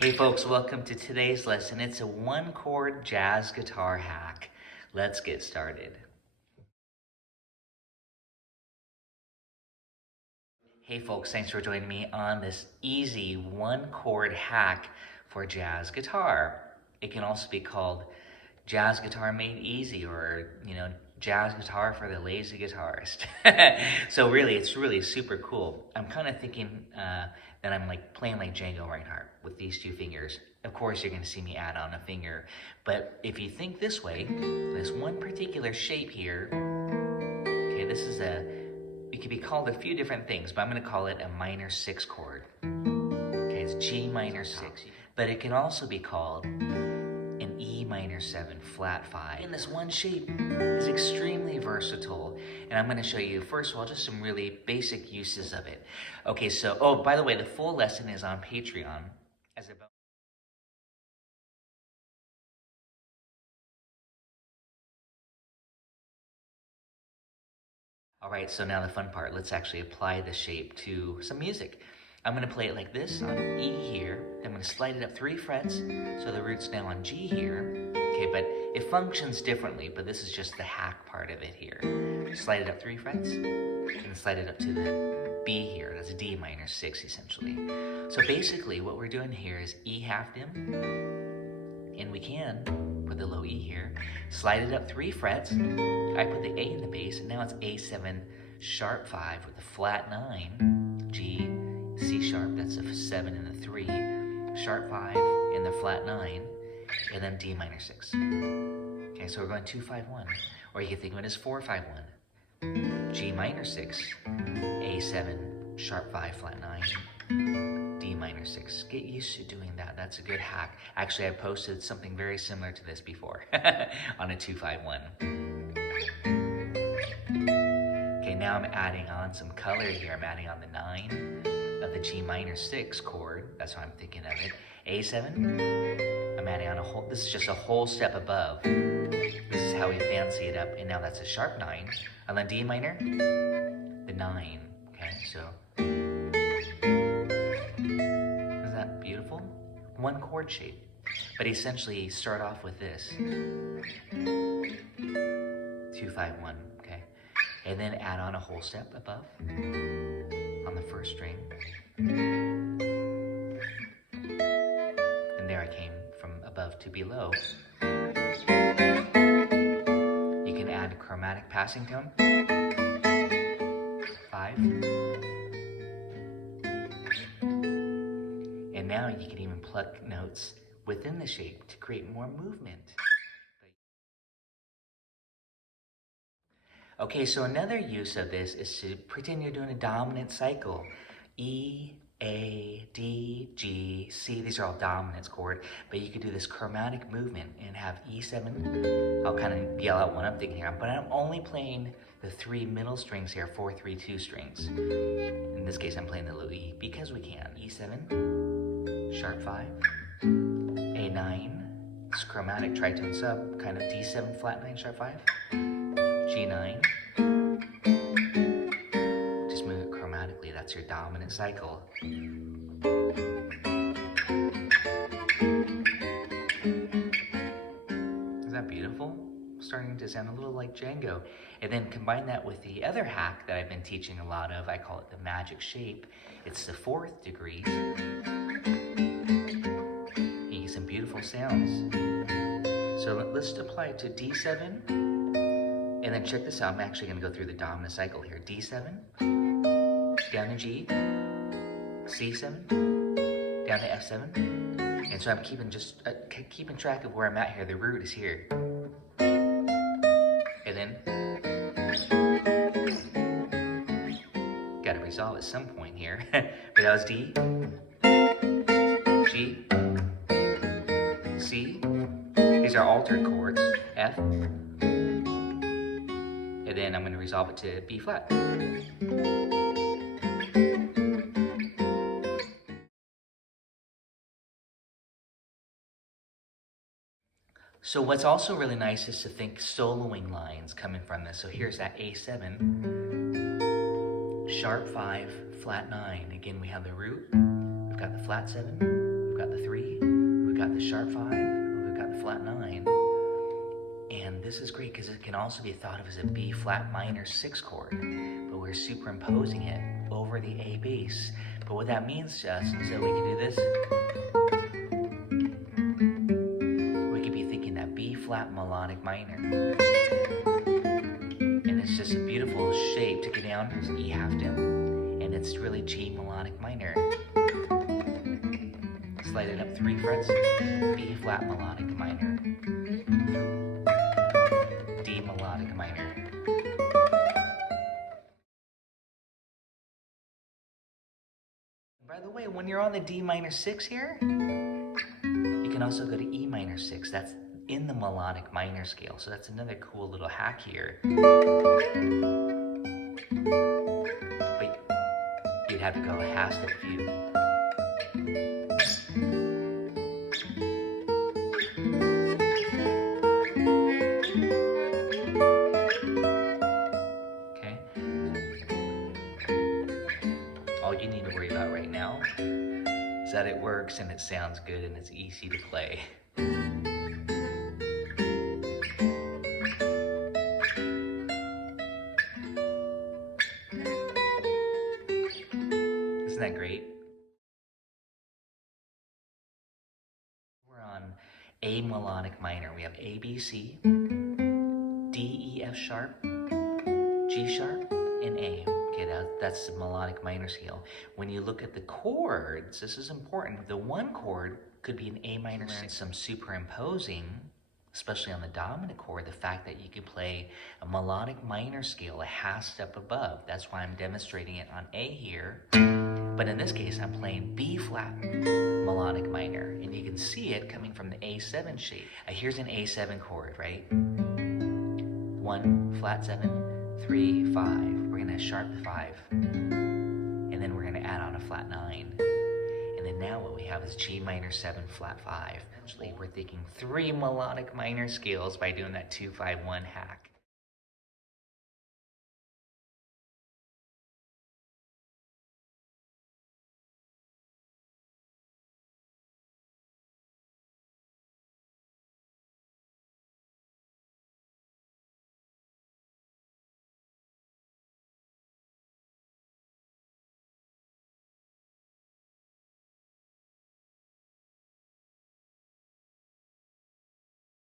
Hey folks, welcome to today's lesson. It's a one-chord jazz guitar hack. Let's get started. Hey folks, thanks for joining me on this easy one-chord hack for jazz guitar. It can also be called jazz guitar made easy, or jazz guitar for the lazy guitarist. So really, it's really super cool. I'm kind of thinking that I'm like playing like Django Reinhardt with these two fingers. Of course, you're going to see me add on a finger, but if you think this way, this one particular shape here, okay, it could be called a few different things, but I'm going to call it a minor 6 chord. Okay, it's G minor 6, but it can also be called an E minor 7 flat 5. And this one shape is extremely versatile, and I'm going to show you, first of all, just some really basic uses of it. Okay, so, oh, by the way, the full lesson is on Patreon as a bonus. All right, so now the fun part. Let's actually apply the shape to some music. I'm going to play it like this on E here. I'm going to slide it up 3 frets, so the root's now on G here. Okay, but it functions differently, but this is just the hack part of it here. Slide it up 3 frets, and slide it up to the B here. That's D minor 6, essentially. So basically, what we're doing here is E half dim, and we can put the low E here, slide it up 3 frets. I put the A in the bass, and now it's A7 sharp 5 with a flat 9, G, C sharp, that's a 7 and a 3, sharp 5 and the flat 9, and then D minor 6. Okay, so we're going 2-5-1, or you can think of it as 4-5-1. G minor 6, A7, sharp 5, flat 9, D minor 6. Get used to doing that. That's a good hack. Actually, I posted something very similar to this before on a 2-5-1. Okay, now I'm adding on some color here. I'm adding on the 9 of the G minor 6 chord. That's how I'm thinking of it. A7. I'm adding on a whole, this is just a whole step above. This is how we fancy it up. And now that's a sharp 9. And then D minor, the 9. Okay, so isn't that beautiful? One chord shape. But essentially start off with this. 2-5-1, okay? And then add on a whole step above on the first string. And there I came from above to below. You can add chromatic passing tone. 5. And now you can even pluck notes within the shape to create more movement. Okay, so another use of this is to pretend you're doing a dominant cycle. E, A, D, G, C, these are all dominants chord, but you could do this chromatic movement and have E7. I'll kind of yell out one up thing here, but I'm only playing the 3 middle strings here, 4, 3, 2 strings. In this case, I'm playing the low E because we can. E7, sharp 5, A9, it's chromatic tritone sub, kind of D7 flat 9, sharp 5. G9, just move it chromatically, that's your dominant cycle. Isn't that beautiful? Starting to sound a little like Django. And then combine that with the other hack that I've been teaching a lot of, I call it the magic shape. It's the 4th degree. You get some beautiful sounds. So let's apply it to D7. And then check this out, I'm actually going to go through the dominant cycle here. D7, down to G, C7, down to F7. And so I'm keeping track of where I'm at here. The root is here. And then, got to resolve at some point here. But that was D, G, C. These are altered chords, F. And then I'm going to resolve it to B flat. So what's also really nice is to think soloing lines coming from this. So here's that A7, sharp 5, flat 9. Again, we have the root, we've got the flat 7, we've got got the 3, we've got the sharp 5, we've got the flat 9. And this is great because it can also be thought of as a B flat minor 6 chord, but we're superimposing it over the A bass. But what that means to us is that we can do this. We could be thinking that B flat melodic minor. And it's just a beautiful shape to get down. There's E half dim, and it's really G melodic minor. Slide it up 3 frets, B flat melodic minor. D melodic minor. By the way, when you're on the D minor 6 here, you can also go to E minor 6. That's in the melodic minor scale. So that's another cool little hack here. But you'd have to go a half step view. All you need to worry about right now is that it works and it sounds good and it's easy to play. Isn't that great? We're on A melodic minor. We have A, B, C, D, E, F sharp, G sharp, and A. Okay, that's the melodic minor scale. When you look at the chords, this is important. The one chord could be an A minor 6. Some superimposing, especially on the dominant chord, the fact that you could play a melodic minor scale a half step above. That's why I'm demonstrating it on A here. But in this case, I'm playing B flat melodic minor, and you can see it coming from the A7 shape. Here's an A7 chord, right? 1, flat 7, 3, 5. We're gonna sharp the 5, and then we're gonna add on a flat 9. And then now what we have is G minor 7, flat 5. Actually, we're thinking 3 melodic minor scales by doing that 2-5-1 hack.